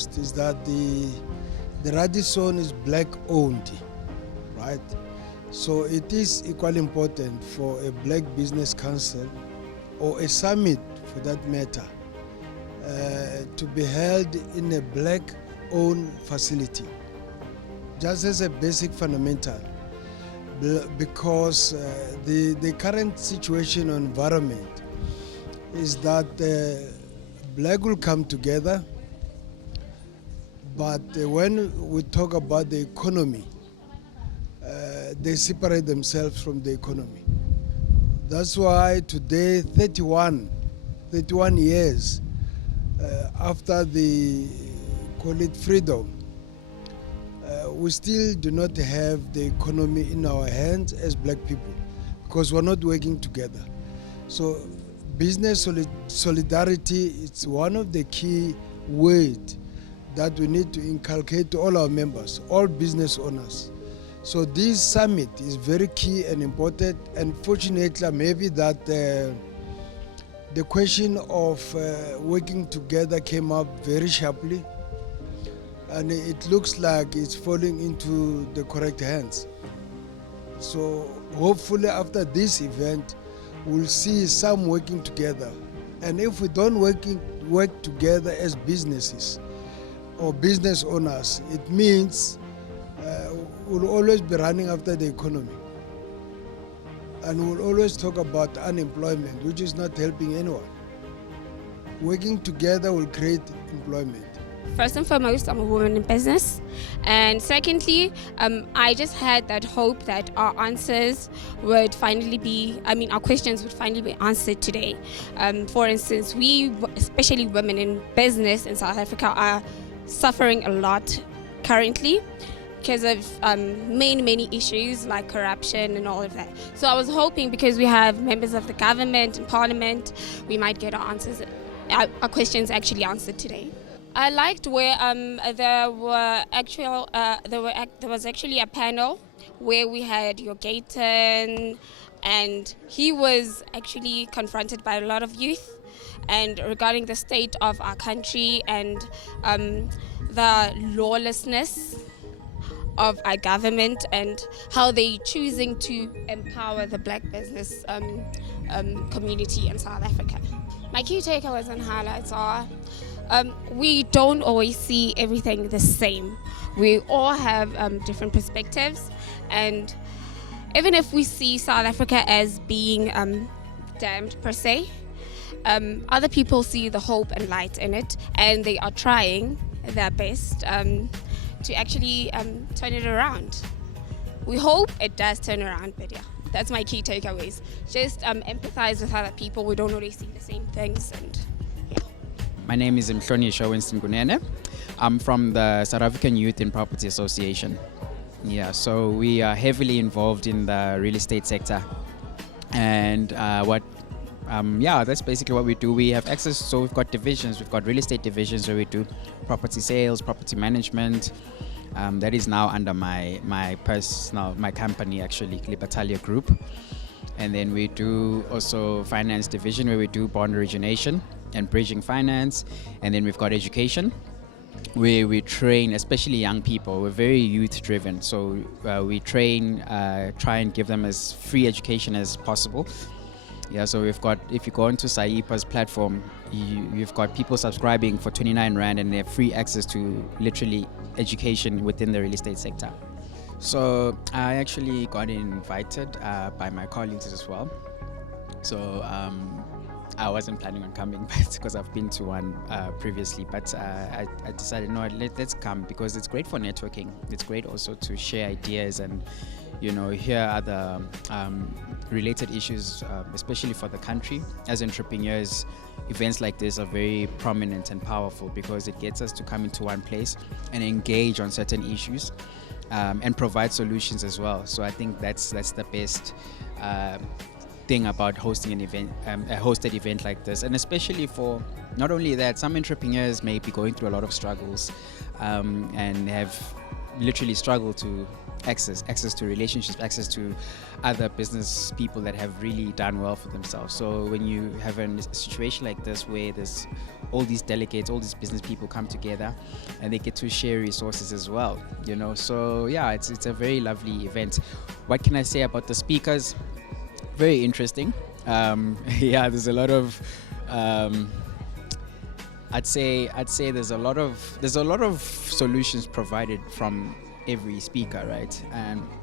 foremost is that the Radisson is black owned, right? So it is equally important for a Black Business Council or a summit for that matter to be held in a black owned facility, just as a basic fundamental, because the current situation or environment is that black will come together, but when we talk about the economy, they separate themselves from the economy. That's why today, 31 years after the, call it freedom, we still do not have the economy in our hands as black people because we're not working together. So business solidarity is one of the key words that we need to inculcate to all our members, all business owners. So this summit is very key and important, and fortunately maybe that the question of working together came up very sharply, and it looks like it's falling into the correct hands. So hopefully after this event, we'll see some working together. And if we don't work together as businesses or business owners, it means we'll always be running after the economy. And we'll always talk about unemployment, which is not helping anyone. Working together will create employment. First and foremost, I'm a woman in business. And secondly, I just had that hope that our answers would finally be, our questions would finally be answered today. For instance, we, especially women in business in South Africa, are suffering a lot currently because of many issues like corruption and all of that. So I was hoping, because we have members of the government and parliament, we might get our answers, our questions actually answered today. I liked where there was actually a panel where we had your Gayton, and he was actually confronted by a lot of youth and regarding the state of our country and the lawlessness of our government and how they're choosing to empower the black business community in South Africa. My key takeaways and highlights are we don't always see everything the same. We all have different perspectives, and even if we see South Africa as being damned per se, other people see the hope and light in it, and they are trying their best to actually turn it around. We hope it does turn around, but yeah, that's my key takeaways. Just empathize with other people. We don't always see the same things, and yeah. My name is Mhlonishwa Winston Gunene. I'm from the South African Youth in Property Association. Yeah, so we are heavily involved in the real estate sector, and that's basically what we do. We have access, so we've got divisions. We've got real estate divisions where we do property sales, property management. That is now under my company, actually, Libertalia Group. And then we do also finance division where we do bond origination and bridging finance. And then we've got education where we train, especially young people. We're very youth driven. So we train, try and give them as free education as possible. Yeah, so we've got, if you go into SAIPA's platform, you've got people subscribing for 29 Rand and they have free access to literally education within the real estate sector. So I actually got invited by my colleagues as well. So I wasn't planning on coming because I've been to one previously, but I decided, no, let's come because it's great for networking. It's great also to share ideas and, hear other related issues, especially for the country. As entrepreneurs, events like this are very prominent and powerful because it gets us to come into one place and engage on certain issues and provide solutions as well. So I think that's the best thing about hosting an event, a hosted event like this, and especially for not only that, some entrepreneurs may be going through a lot of struggles and have literally struggle to access to relationships, access to other business people that have really done well for themselves. So when you have a situation like this where there's all these delegates, all these business people come together and they get to share resources as well, so yeah, it's a very lovely event. What can I say about the speakers? Very interesting. Yeah, there's a lot of I'd say there's a lot of solutions provided from every speaker, right?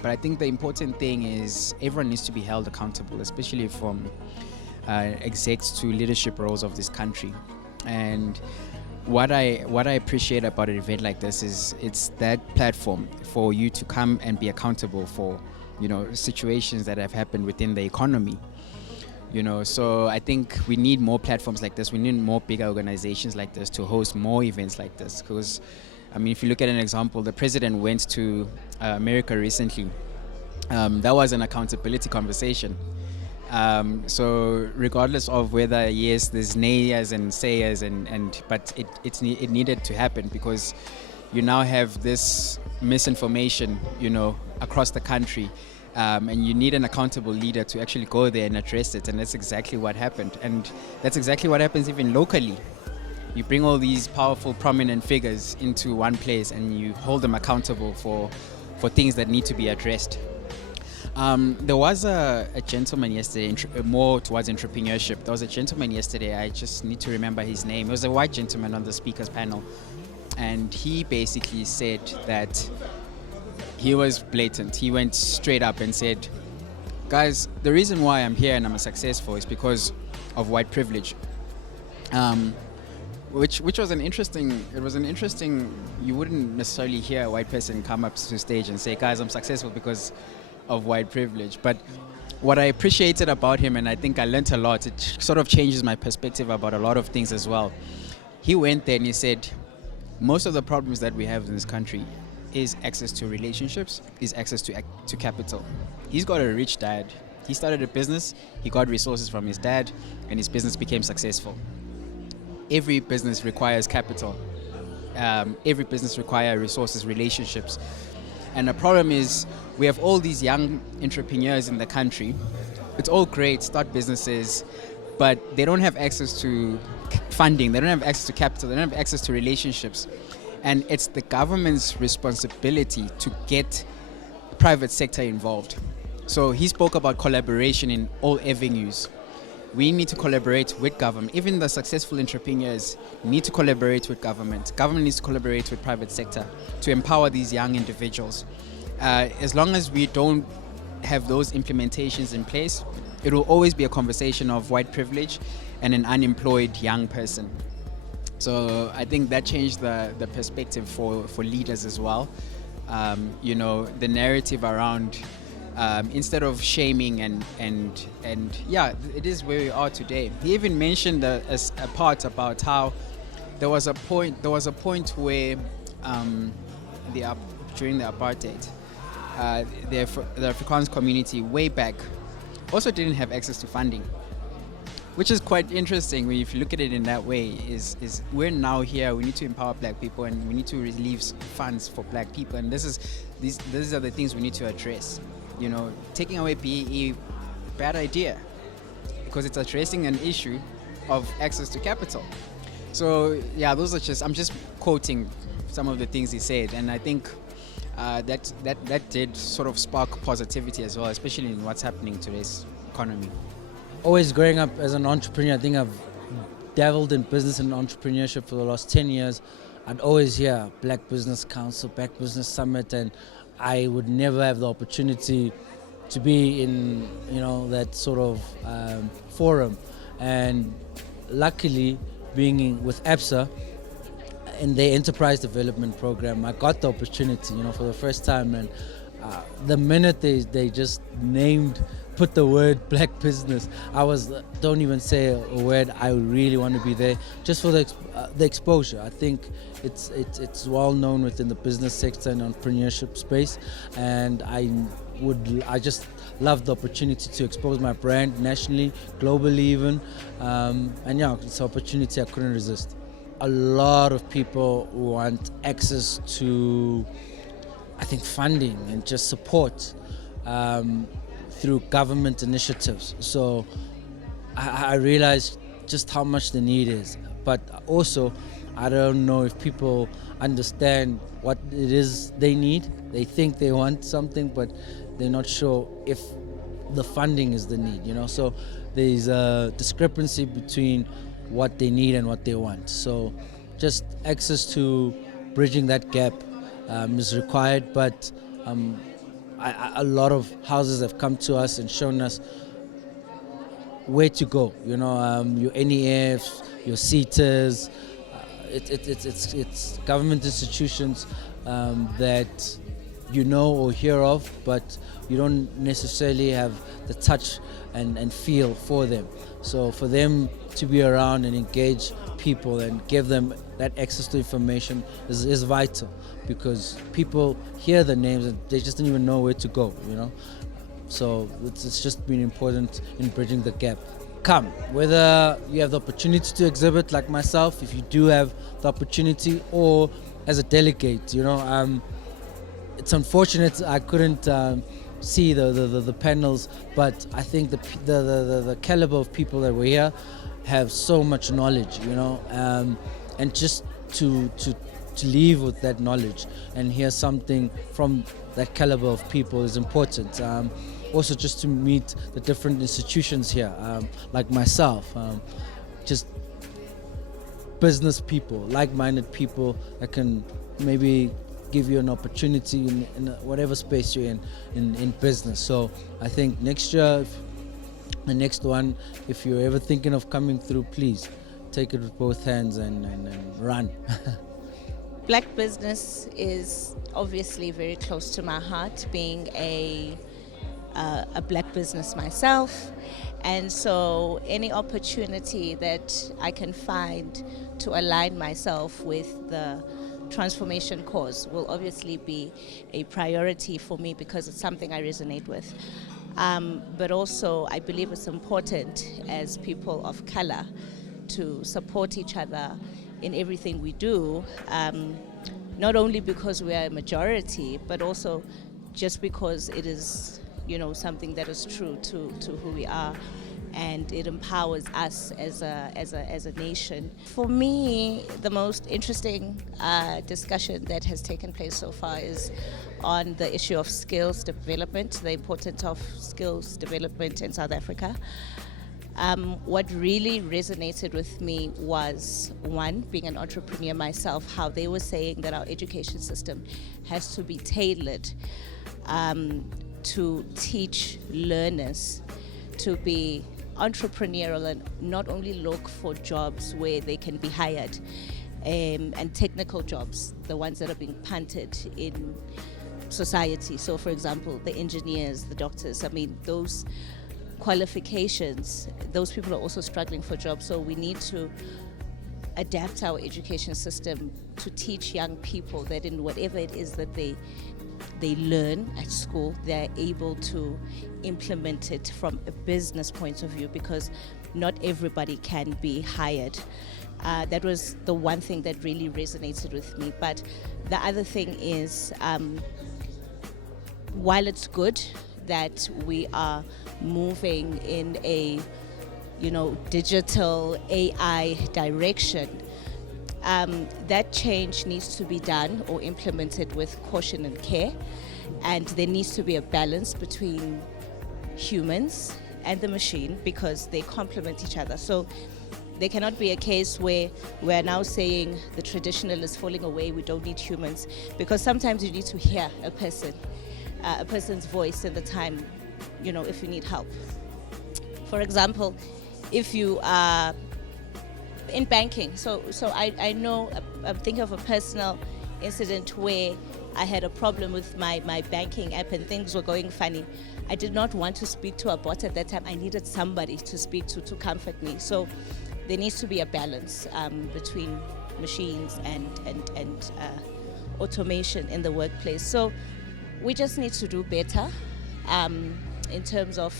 But I think the important thing is everyone needs to be held accountable, especially from execs to leadership roles of this country. And what I appreciate about an event like this is it's that platform for you to come and be accountable for, situations that have happened within the economy. So I think we need more platforms like this. We need more bigger organizations like this to host more events like this. Because, if you look at an example, the president went to America recently. That was an accountability conversation. So regardless of whether, yes, there's nayers and sayers, but it needed to happen because you now have this misinformation, across the country. And you need an accountable leader to actually go there and address it, and that's exactly what happened. And that's exactly what happens even locally. You bring all these powerful, prominent figures into one place and you hold them accountable for things that need to be addressed. There was a gentleman yesterday, more towards entrepreneurship. There was a gentleman yesterday, I just need to remember his name. It was a white gentleman on the speakers panel, and he basically said that he was blatant. He went straight up and said, guys, the reason why I'm here and I'm successful is because of white privilege. Which was an interesting, you wouldn't necessarily hear a white person come up to stage and say, guys, I'm successful because of white privilege. But what I appreciated about him, and I think I learned a lot, it sort of changes my perspective about a lot of things as well. He went there and he said, most of the problems that we have in this country is access to relationships, is access to capital. He's got a rich dad. He started a business, he got resources from his dad, and his business became successful. Every business requires capital. Every business requires resources, relationships. And the problem is we have all these young entrepreneurs in the country. It's all great, start businesses, but they don't have access to funding, they don't have access to capital, they don't have access to relationships. And it's the government's responsibility to get the private sector involved. So he spoke about collaboration in all avenues. We need to collaborate with government. Even the successful entrepreneurs need to collaborate with government. Government needs to collaborate with private sector to empower these young individuals. As long as we don't have those implementations in place, it will always be a conversation of white privilege and an unemployed young person. So I think that changed the perspective for leaders as well. The narrative around instead of shaming and yeah, it is where we are today. He even mentioned a part about how there was a point where during the apartheid, the Afrikaans community way back also didn't have access to funding. Which is quite interesting when if you look at it in that way, is we're now here, we need to empower black people and we need to release funds for black people, and these are the things we need to address. Taking away PEE, bad idea, because it's addressing an issue of access to capital. So yeah, I'm just quoting some of the things he said, and I think that did sort of spark positivity as well, especially in what's happening to this economy. Always growing up as an entrepreneur, I think I've dabbled in business and entrepreneurship for the last 10 years. I'd always hear Black Business Council, Black Business Summit, and I would never have the opportunity to be in, that sort of forum. And luckily, being with ABSA in their enterprise development program, I got the opportunity, for the first time. And the minute they just put the word black business, don't even say a word. I really want to be there just for the exposure. I think it's well known within the business sector and entrepreneurship space, and I just love the opportunity to expose my brand nationally, globally even, and yeah, it's an opportunity I couldn't resist. A lot of people want access to I think, funding and just support through government initiatives. So I realized just how much the need is. But also, I don't know if people understand what it is they need. They think they want something, but they're not sure if the funding is the need, you know. So there's a discrepancy between what they need and what they want. So just access to bridging that gap is required, but a lot of houses have come to us and shown us where to go. You know, your NEFs, your CETAs, it's government institutions that you know or hear of, but you don't necessarily have the touch and feel for them. So for them to be around and engage people and give them that access to information is vital, because people hear the names and they just don't even know where to go, you know. So it's just been important in bridging the gap. Come, whether you have the opportunity to exhibit like myself, if you do have the opportunity, or as a delegate, you know. It's unfortunate I couldn't see the panels, but I think the caliber of people that were here have so much knowledge, you know, and just to leave with that knowledge and hear something from that caliber of people is important. Also, just to meet the different institutions here, like myself, just business people, like-minded people that can maybe give you an opportunity in whatever space you're in business. So I think next year, the next one, if you're ever thinking of coming through, please take it with both hands and run. Black business is obviously very close to my heart, being a black business myself, and so any opportunity that I can find to align myself with the transformation cause will obviously be a priority for me, because it's something I resonate with. But also I believe it's important as people of color to support each other in everything we do, not only because we are a majority, but also just because it is, you know, something that is true to who we are, and it empowers us as a nation. For me, the most interesting discussion that has taken place so far is on the issue of skills development, the importance of skills development in South Africa. What really resonated with me was, one, being an entrepreneur myself, how they were saying that our education system has to be tailored to teach learners to be entrepreneurial and not only look for jobs where they can be hired, and technical jobs, the ones that are being punted in society. So for example, the engineers, the doctors, I mean, those qualifications, those people are also struggling for jobs. So we need to adapt our education system to teach young people that in whatever it is that they learn at school, they're able to implement it from a business point of view, because not everybody can be hired. That was the one thing that really resonated with me. But the other thing is, while it's good that we are moving in a, you know, digital AI direction, that change needs to be done or implemented with caution and care, and there needs to be a balance between humans and the machine, because they complement each other. So there cannot be a case where we're now saying the traditional is falling away, we don't need humans, because sometimes you need to hear a person's voice in the time, you know, if you need help. For example, if you are in banking, so I know, I'm thinking of a personal incident where I had a problem with my banking app and things were going funny. I did not want to speak to a bot at that time. I needed somebody to speak to comfort me. So there needs to be a balance between machines and automation in the workplace. So we just need to do better in terms of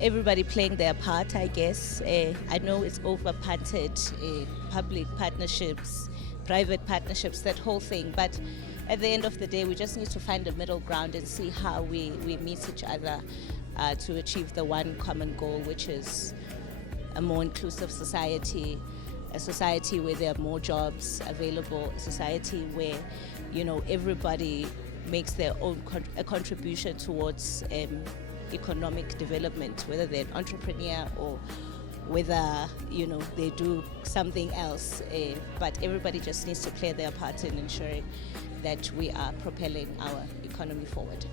everybody playing their part, I guess. I know it's over-punted, public partnerships, public-private partnerships, that whole thing. But at the end of the day, we just need to find a middle ground and see how we meet each other to achieve the one common goal, which is a more inclusive society, a society where there are more jobs available, a society where, you know, everybody makes their own a contribution towards economic development, whether they're an entrepreneur or whether, you know, they do something else. But everybody just needs to play their part in ensuring that we are propelling our economy forward.